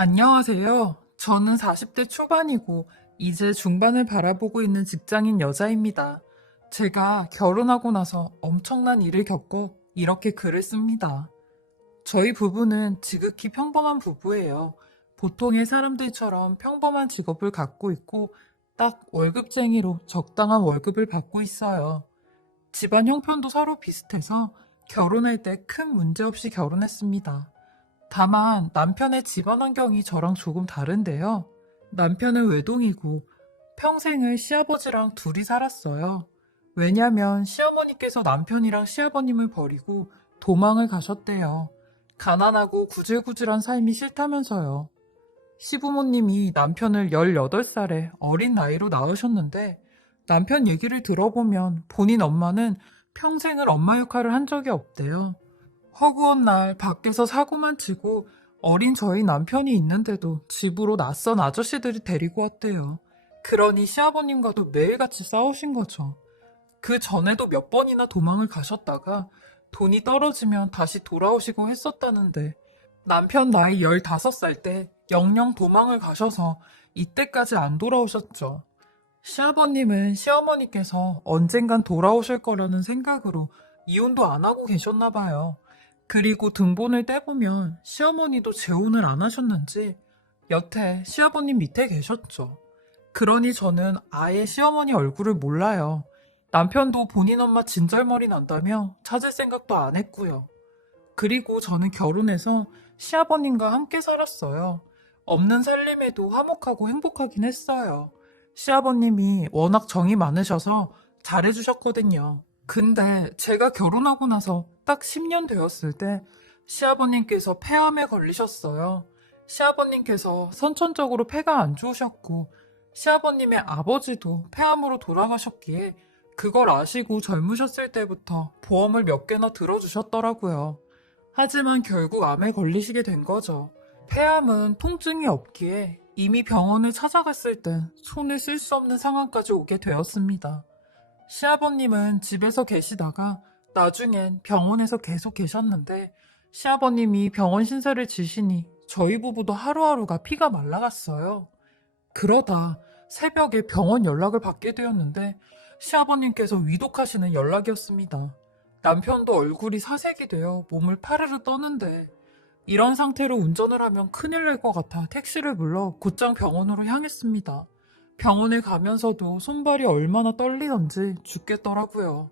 안녕하세요. 저는 40대 초반이고 이제 중반을 바라보고 있는 직장인 여자입니다. 제가 결혼하고 나서 엄청난 일을 겪고 이렇게 글을 씁니다. 저희 부부는 지극히 평범한 부부예요. 보통의 사람들처럼 평범한 직업을 갖고 있고 딱 월급쟁이로 적당한 월급을 받고 있어요. 집안 형편도 서로 비슷해서 결혼할 때 큰 문제 없이 결혼했습니다. 다만 남편의 집안 환경이 저랑 조금 다른데요. 남편은 외동이고 평생을 시아버지랑 둘이 살았어요. 왜냐면 시어머니께서 남편이랑 시아버님을 버리고 도망을 가셨대요. 가난하고 구질구질한 삶이 싫다면서요. 시부모님이 남편을 18살에 어린 나이로 낳으셨는데 남편 얘기를 들어보면 본인 엄마는 평생을 엄마 역할을 한 적이 없대요. 허구한 날 밖에서 사고만 치고 어린 저희 남편이 있는데도 집으로 낯선 아저씨들이 데리고 왔대요. 그러니 시아버님과도 매일같이 싸우신 거죠. 그 전에도 몇 번이나 도망을 가셨다가 돈이 떨어지면 다시 돌아오시고 했었다는데 남편 나이 15살 때 영영 도망을 가셔서 이때까지 안 돌아오셨죠. 시아버님은 시어머니께서 언젠간 돌아오실 거라는 생각으로 이혼도 안 하고 계셨나 봐요. 그리고 등본을 떼보면 시어머니도 재혼을 안 하셨는지 여태 시아버님 밑에 계셨죠. 그러니 저는 아예 시어머니 얼굴을 몰라요. 남편도 본인 엄마 진절머리 난다며 찾을 생각도 안 했고요. 그리고 저는 결혼해서 시아버님과 함께 살았어요. 없는 살림에도 화목하고 행복하긴 했어요. 시아버님이 워낙 정이 많으셔서 잘해주셨거든요. 근데 제가 결혼하고 나서 딱 10년 되었을 때 시아버님께서 폐암에 걸리셨어요. 시아버님께서 선천적으로 폐가 안 좋으셨고 시아버님의 아버지도 폐암으로 돌아가셨기에 그걸 아시고 젊으셨을 때부터 보험을 몇 개나 들어주셨더라고요. 하지만 결국 암에 걸리시게 된 거죠. 폐암은 통증이 없기에 이미 병원을 찾아갔을 땐 손을 쓸 수 없는 상황까지 오게 되었습니다. 시아버님은 집에서 계시다가 나중엔 병원에서 계속 계셨는데 시아버님이 병원 신세를 지시니 저희 부부도 하루하루가 피가 말라갔어요. 그러다 새벽에 병원 연락을 받게 되었는데 시아버님께서 위독하시는 연락이었습니다. 남편도 얼굴이 사색이 되어 몸을 파르르 떠는데 이런 상태로 운전을 하면 큰일 날 것 같아 택시를 불러 곧장 병원으로 향했습니다. 병원에 가면서도 손발이 얼마나 떨리던지 죽겠더라고요.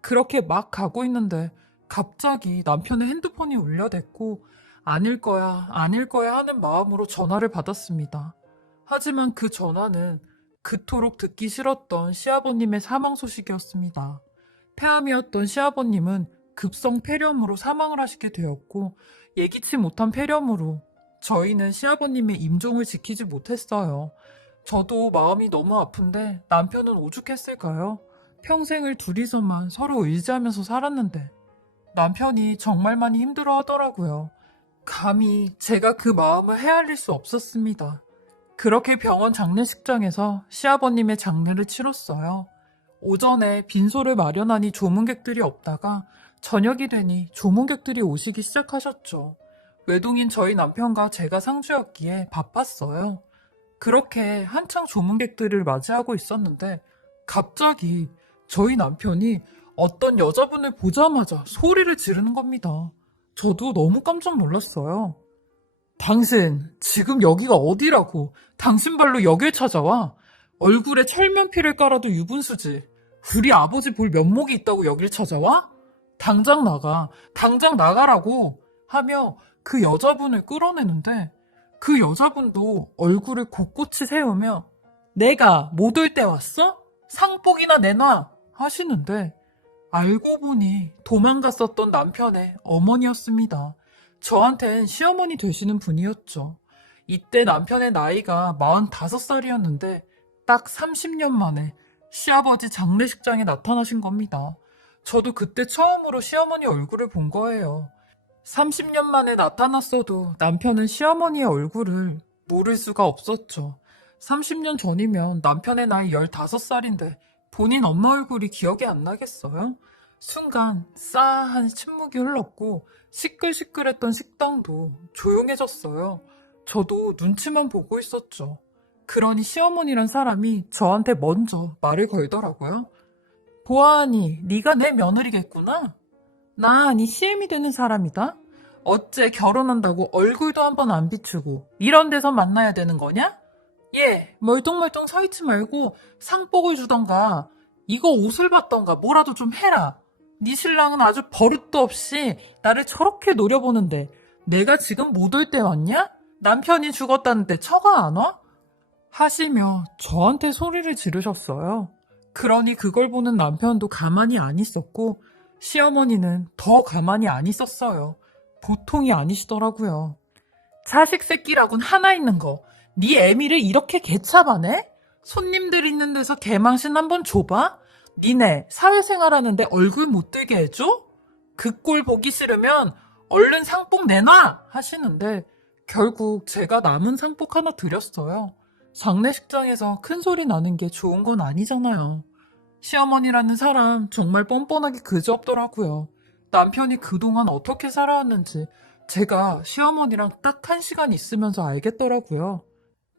그렇게 막 가고 있는데 갑자기 남편의 핸드폰이 울려댔고 아닐 거야, 아닐 거야 하는 마음으로 전화를 받았습니다. 하지만 그 전화는 그토록 듣기 싫었던 시아버님의 사망 소식이었습니다. 폐암이었던 시아버님은 급성 폐렴으로 사망을 하시게 되었고 예기치 못한 폐렴으로 저희는 시아버님의 임종을 지키지 못했어요. 저도 마음이 너무 아픈데 남편은 오죽했을까요? 평생을 둘이서만 서로 의지하면서 살았는데 남편이 정말 많이 힘들어 하더라고요. 감히 제가 그 마음을 헤아릴 수 없었습니다. 그렇게 병원 장례식장에서 시아버님의 장례를 치렀어요. 오전에 빈소를 마련하니 조문객들이 없다가 저녁이 되니 조문객들이 오시기 시작하셨죠. 외동인 저희 남편과 제가 상주였기에 바빴어요. 그렇게 한창 조문객들을 맞이하고 있었는데 갑자기 저희 남편이 어떤 여자분을 보자마자 소리를 지르는 겁니다. 저도 너무 깜짝 놀랐어요. 당신, 지금 여기가 어디라고? 당신 발로 여길 찾아와? 얼굴에 철면피를 깔아도 유분수지. 우리 아버지 볼 면목이 있다고 여길 찾아와? 당장 나가. 당장 나가라고 하며 그 여자분을 끌어내는데 그 여자분도 얼굴을 곳곳이 세우며 내가 못 올 때 왔어? 상복이나 내놔 하시는데 알고 보니 도망갔었던 남편의 어머니였습니다. 저한텐 시어머니 되시는 분이었죠. 이때 남편의 나이가 45살이었는데 딱 30년 만에 시아버지 장례식장에 나타나신 겁니다. 저도 그때 처음으로 시어머니 얼굴을 본 거예요. 30년 만에 나타났어도 남편은 시어머니의 얼굴을 모를 수가 없었죠. 30년 전이면 남편의 나이 15살인데 본인 엄마 얼굴이 기억이 안 나겠어요? 순간 싸한 침묵이 흘렀고 시끌시끌했던 식당도 조용해졌어요. 저도 눈치만 보고 있었죠. 그러니 시어머니란 사람이 저한테 먼저 말을 걸더라고요. 보아하니 네가 내 며느리겠구나. 나 네 시엠이 되는 사람이다. 어째 결혼한다고 얼굴도 한번 안 비추고 이런 데서 만나야 되는 거냐? 얘 멀뚱멀뚱 서있지 말고 상복을 주던가 이거 옷을 받던가 뭐라도 좀 해라. 네 신랑은 아주 버릇도 없이 나를 저렇게 노려보는데 내가 지금 못 올 때 왔냐? 남편이 죽었다는데 처가 안 와? 하시며 저한테 소리를 지르셨어요. 그러니 그걸 보는 남편도 가만히 안 있었고 시어머니는 더 가만히 안 있었어요. 보통이 아니시더라고요. 자식 새끼라곤 하나 있는 거. 네 애미를 이렇게 개차반해? 손님들 있는 데서 개망신 한번 줘봐? 니네 사회생활하는데 얼굴 못 들게 해줘? 그 꼴 보기 싫으면 얼른 상복 내놔! 하시는데 결국 제가 남은 상복 하나 드렸어요. 장례식장에서 큰 소리 나는 게 좋은 건 아니잖아요. 시어머니라는 사람 정말 뻔뻔하게 그지없더라고요. 남편이 그동안 어떻게 살아왔는지 제가 시어머니랑 딱 1시간 있으면서 알겠더라고요.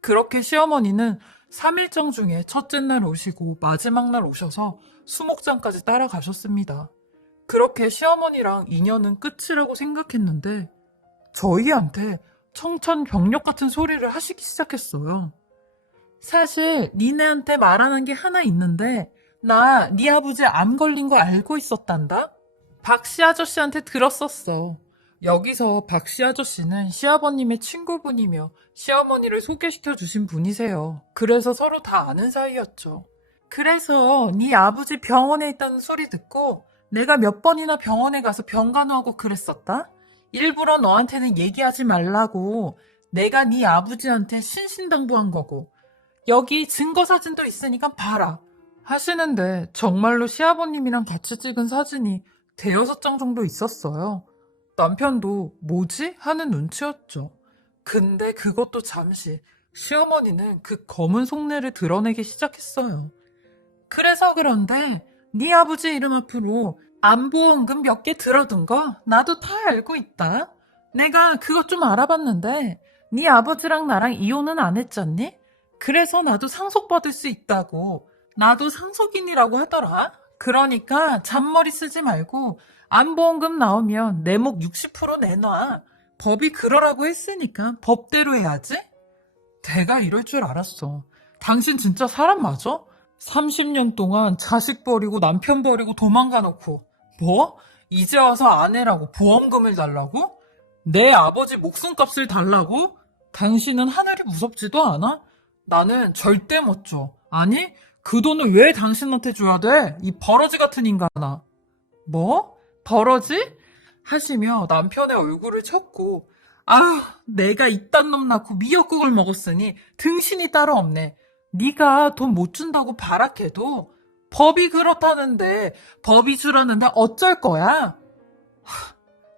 그렇게 시어머니는 3일장 중에 첫째 날 오시고 마지막 날 오셔서 수목장까지 따라가셨습니다. 그렇게 시어머니랑 인연은 끝이라고 생각했는데 저희한테 청천벽력 같은 소리를 하시기 시작했어요. 사실 니네한테 말하는 게 하나 있는데 나 네 아버지 암 걸린 거 알고 있었단다? 박씨 아저씨한테 들었었어. 여기서 박씨 아저씨는 시아버님의 친구분이며 시어머니를 소개시켜 주신 분이세요. 그래서 서로 다 아는 사이였죠. 그래서 네 아버지 병원에 있다는 소리 듣고 내가 몇 번이나 병원에 가서 병간호하고 그랬었다? 일부러 너한테는 얘기하지 말라고 내가 네 아버지한테 신신당부한 거고 여기 증거 사진도 있으니까 봐라 하시는데 정말로 시아버님이랑 같이 찍은 사진이 대여섯 장 정도 있었어요. 남편도 뭐지? 하는 눈치였죠. 근데 그것도 잠시 시어머니는 그 검은 속내를 드러내기 시작했어요. 그래서 그런데 네 아버지 이름 앞으로 안보험금 몇 개 들어둔 거 나도 다 알고 있다. 내가 그것 좀 알아봤는데 네 아버지랑 나랑 이혼은 안 했잖니? 그래서 나도 상속받을 수 있다고. 나도 상속인이라고 하더라. 그러니까 잔머리 쓰지 말고 안보험금 나오면 내 목 60% 내놔. 법이 그러라고 했으니까 법대로 해야지. 내가 이럴 줄 알았어. 당신 진짜 사람 맞아? 30년 동안 자식 버리고 남편 버리고 도망가 놓고 뭐? 이제 와서 아내라고 보험금을 달라고? 내 아버지 목숨값을 달라고? 당신은 하늘이 무섭지도 않아? 나는 절대 못 줘. 아니, 그 돈을 왜 당신한테 줘야 돼? 이 버러지 같은 인간아. 뭐? 버러지? 하시며 남편의 얼굴을 쳤고 아휴, 내가 이딴 놈 낳고 미역국을 먹었으니 등신이 따로 없네. 네가 돈 못 준다고 발악해도 법이 그렇다는데 법이 주라는데 어쩔 거야?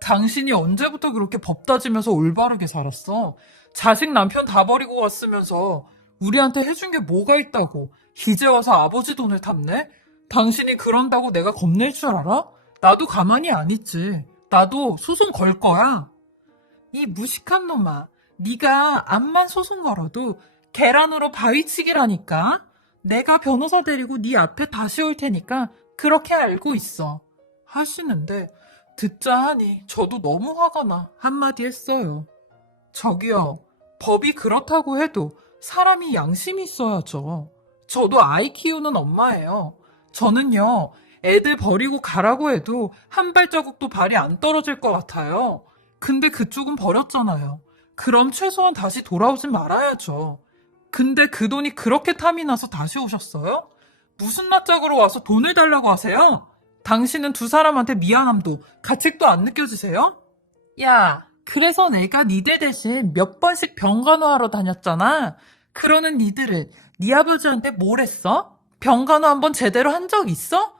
당신이 언제부터 그렇게 법 따지면서 올바르게 살았어? 자식 남편 다 버리고 왔으면서 우리한테 해준 게 뭐가 있다고 이제 와서 아버지 돈을 탔네? 당신이 그런다고 내가 겁낼 줄 알아? 나도 가만히 안 있지. 나도 소송 걸 거야. 이 무식한 놈아, 네가 암만 소송 걸어도 계란으로 바위치기라니까. 내가 변호사 데리고 네 앞에 다시 올 테니까 그렇게 알고 있어. 하시는데 듣자 하니 저도 너무 화가 나 한마디 했어요. 저기요, 법이 그렇다고 해도 사람이 양심이 있어야죠. 저도 아이 키우는 엄마예요. 저는요, 애들 버리고 가라고 해도 한 발자국도 발이 안 떨어질 것 같아요. 근데 그쪽은 버렸잖아요. 그럼 최소한 다시 돌아오진 말아야죠. 근데 그 돈이 그렇게 탐이 나서 다시 오셨어요? 무슨 낯짝으로 와서 돈을 달라고 하세요? 당신은 두 사람한테 미안함도 가책도 안 느껴지세요? 야, 그래서 내가 니들 대신 몇 번씩 병간호하러 다녔잖아. 그러는 니들은 네 아버지한테 뭘 했어? 병간호 한번 제대로 한 적 있어?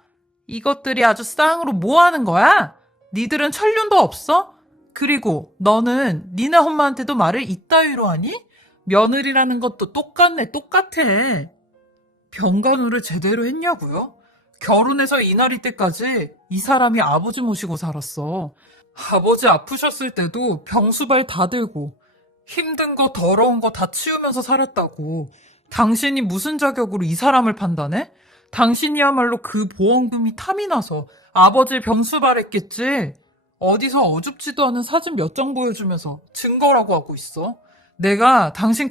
이것들이 아주 쌍으로 뭐 하는 거야? 니들은 천륜도 없어? 그리고 너는 니네 엄마한테도 말을 이따위로 하니? 며느리라는 것도 똑같네, 똑같아. 병간호를 제대로 했냐고요? 결혼해서 이날이 때까지 이 사람이 아버지 모시고 살았어. 아버지 아프셨을 때도 병수발 다 들고 힘든 거, 더러운 거 다 치우면서 살았다고. 당신이 무슨 자격으로 이 사람을 판단해? 당신이야말로 그 보험금이 탐이 나서 아버지의 변수발했겠지. 어디서 어줍지도 않은 사진 몇 장 보여주면서 증거라고 하고 있어. 내가 당신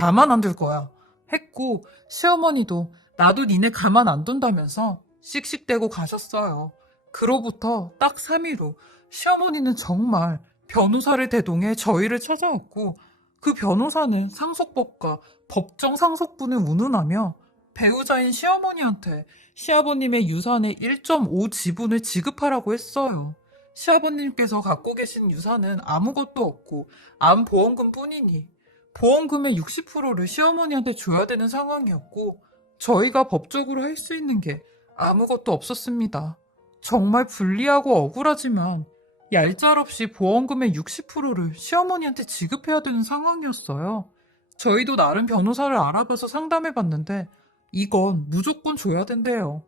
가만 안 둘 거야. 했고, 시어머니도 나도 니네 가만 안 둔다면서 씩씩대고 가셨어요. 그로부터 딱 3일 후, 시어머니는 정말 변호사를 대동해 저희를 찾아왔고, 그 변호사는 상속법과 법정 상속분을 운운하며 배우자인 시어머니한테 시아버님의 유산의 1.5 지분을 지급하라고 했어요. 시아버님께서 갖고 계신 유산은 아무것도 없고 암보험금 뿐이니 보험금의 60%를 시어머니한테 줘야 되는 상황이었고 저희가 법적으로 할 수 있는 게 아무것도 없었습니다. 정말 불리하고 억울하지만 얄짤없이 보험금의 60%를 시어머니한테 지급해야 되는 상황이었어요. 저희도 나름 변호사를 알아봐서 상담해봤는데 이건 무조건 줘야 된대요.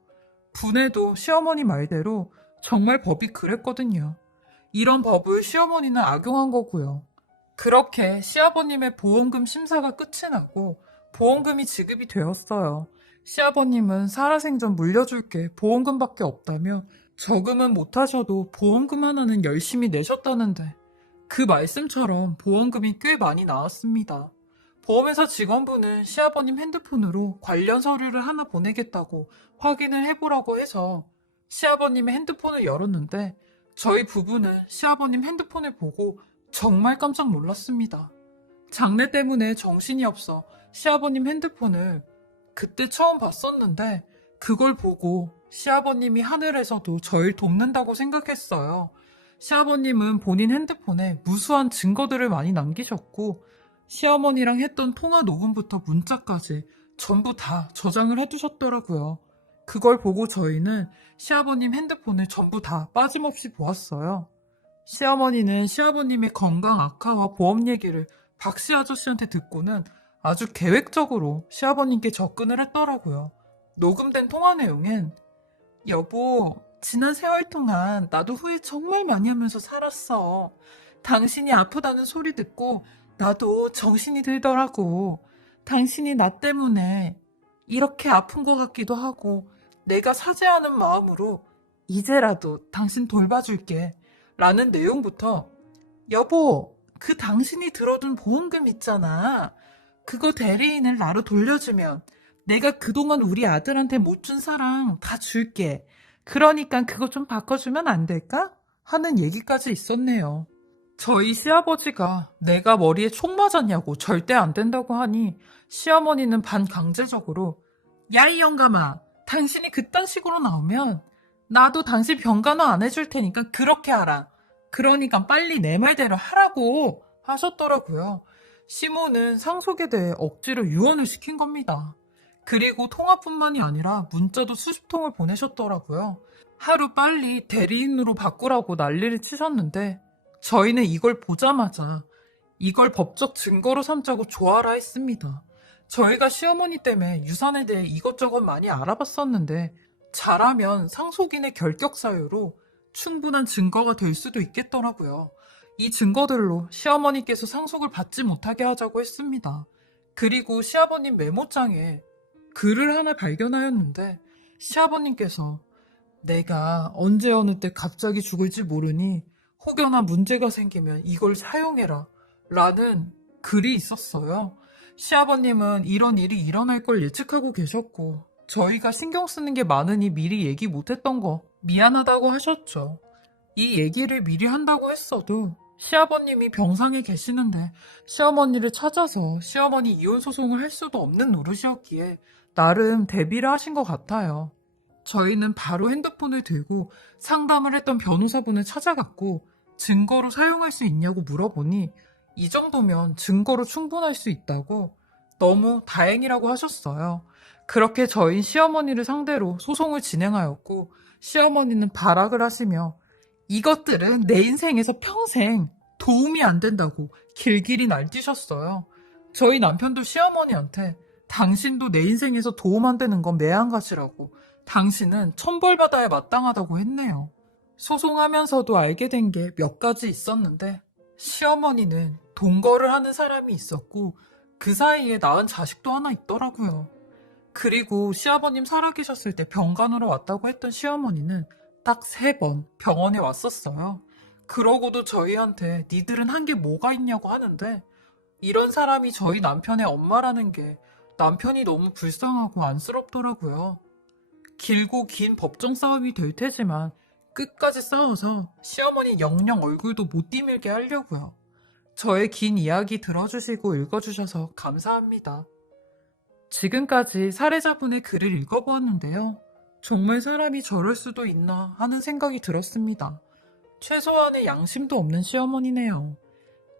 분해도 시어머니 말대로 정말 법이 그랬거든요. 이런 법을 시어머니는 악용한 거고요. 그렇게 시아버님의 보험금 심사가 끝이 나고 보험금이 지급이 되었어요. 시아버님은 살아생전 물려줄 게 보험금밖에 없다며 저금은 못하셔도 보험금 하나는 열심히 내셨다는데 그 말씀처럼 보험금이 꽤 많이 나왔습니다. 보험회사 직원분은 시아버님 핸드폰으로 관련 서류를 하나 보내겠다고 확인을 해보라고 해서 시아버님의 핸드폰을 열었는데 저희 부부는 시아버님 핸드폰을 보고 정말 깜짝 놀랐습니다. 장례 때문에 정신이 없어 시아버님 핸드폰을 그때 처음 봤었는데 그걸 보고 시아버님이 하늘에서도 저를 돕는다고 생각했어요. 시아버님은 본인 핸드폰에 무수한 증거들을 많이 남기셨고 시어머니랑 했던 통화 녹음부터 문자까지 전부 다 저장을 해두셨더라고요. 그걸 보고 저희는 시아버님 핸드폰을 전부 다 빠짐없이 보았어요. 시어머니는 시아버님의 건강 악화와 보험 얘기를 박씨 아저씨한테 듣고는 아주 계획적으로 시아버님께 접근을 했더라고요. 녹음된 통화 내용엔 여보, 지난 세월 동안 나도 후회 정말 많이 하면서 살았어. 당신이 아프다는 소리 듣고 나도 정신이 들더라고. 당신이 나 때문에 이렇게 아픈 것 같기도 하고 내가 사죄하는 마음으로 이제라도 당신 돌봐줄게. 라는 내용부터 여보, 그 당신이 들어둔 보험금 있잖아. 그거 대리인을 나로 돌려주면 내가 그동안 우리 아들한테 못 준 사랑 다 줄게. 그러니까 그거 좀 바꿔주면 안 될까? 하는 얘기까지 있었네요. 저희 시아버지가 내가 머리에 총 맞았냐고 절대 안 된다고 하니 시어머니는 반강제적으로 야, 이 영감아, 당신이 그딴 식으로 나오면 나도 당신 병간호 안 해줄 테니까 그렇게 하라. 그러니까 빨리 내 말대로 하라고 하셨더라고요. 시모는 상속에 대해 억지로 유언을 시킨 겁니다. 그리고 통화뿐만이 아니라 문자도 수십 통을 보내셨더라고요. 하루 빨리 대리인으로 바꾸라고 난리를 치셨는데 저희는 이걸 보자마자 이걸 법적 증거로 삼자고 좋아라 했습니다. 저희가 시어머니 때문에 유산에 대해 이것저것 많이 알아봤었는데 잘하면 상속인의 결격 사유로 충분한 증거가 될 수도 있겠더라고요. 이 증거들로 시어머니께서 상속을 받지 못하게 하자고 했습니다. 그리고 시아버님 메모장에 글을 하나 발견하였는데 시아버님께서 내가 언제 어느 때 갑자기 죽을지 모르니 혹여나 문제가 생기면 이걸 사용해라 라는 글이 있었어요. 시아버님은 이런 일이 일어날 걸 예측하고 계셨고 저희가 신경 쓰는 게 많으니 미리 얘기 못했던 거 미안하다고 하셨죠. 이 얘기를 미리 한다고 했어도 시아버님이 병상에 계시는데 시어머니를 찾아서 시어머니 이혼 소송을 할 수도 없는 노릇이었기에 나름 대비를 하신 것 같아요. 저희는 바로 핸드폰을 들고 상담을 했던 변호사분을 찾아갔고 증거로 사용할 수 있냐고 물어보니 이 정도면 증거로 충분할 수 있다고 너무 다행이라고 하셨어요. 그렇게 저희 시어머니를 상대로 소송을 진행하였고 시어머니는 발악을 하시며 이것들은 내 인생에서 평생 도움이 안 된다고 길길이 날뛰셨어요. 저희 남편도 시어머니한테 당신도 내 인생에서 도움 안 되는 건 매한가지라고 당신은 천벌받아야 마땅하다고 했네요. 소송하면서도 알게 된 게 몇 가지 있었는데 시어머니는 동거를 하는 사람이 있었고 그 사이에 낳은 자식도 하나 있더라고요. 그리고 시아버님 살아계셨을 때 병간호로 왔다고 했던 시어머니는 딱 3번 병원에 왔었어요. 그러고도 저희한테 니들은 한 게 뭐가 있냐고 하는데 이런 사람이 저희 남편의 엄마라는 게 남편이 너무 불쌍하고 안쓰럽더라고요. 길고 긴 법정 싸움이 될 테지만 끝까지 싸워서 시어머니 영영 얼굴도 못 디밀게 하려고요. 저의 긴 이야기 들어주시고 읽어주셔서 감사합니다. 지금까지 사례자분의 글을 읽어보았는데요. 정말 사람이 저럴 수도 있나 하는 생각이 들었습니다. 최소한의 양심도 없는 시어머니네요.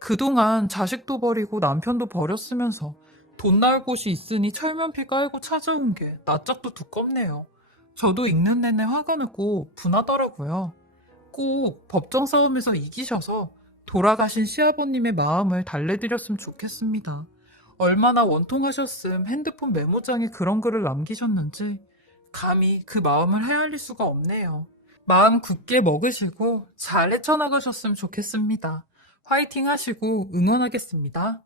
그동안 자식도 버리고 남편도 버렸으면서 돈 나올 곳이 있으니 철면피 깔고 찾아온 게 낯짝도 두껍네요. 저도 읽는 내내 화가 나고 분하더라고요. 꼭 법정 싸움에서 이기셔서 돌아가신 시아버님의 마음을 달래드렸으면 좋겠습니다. 얼마나 원통하셨음 핸드폰 메모장에 그런 글을 남기셨는지 감히 그 마음을 헤아릴 수가 없네요. 마음 굳게 먹으시고 잘 헤쳐나가셨으면 좋겠습니다. 화이팅 하시고 응원하겠습니다.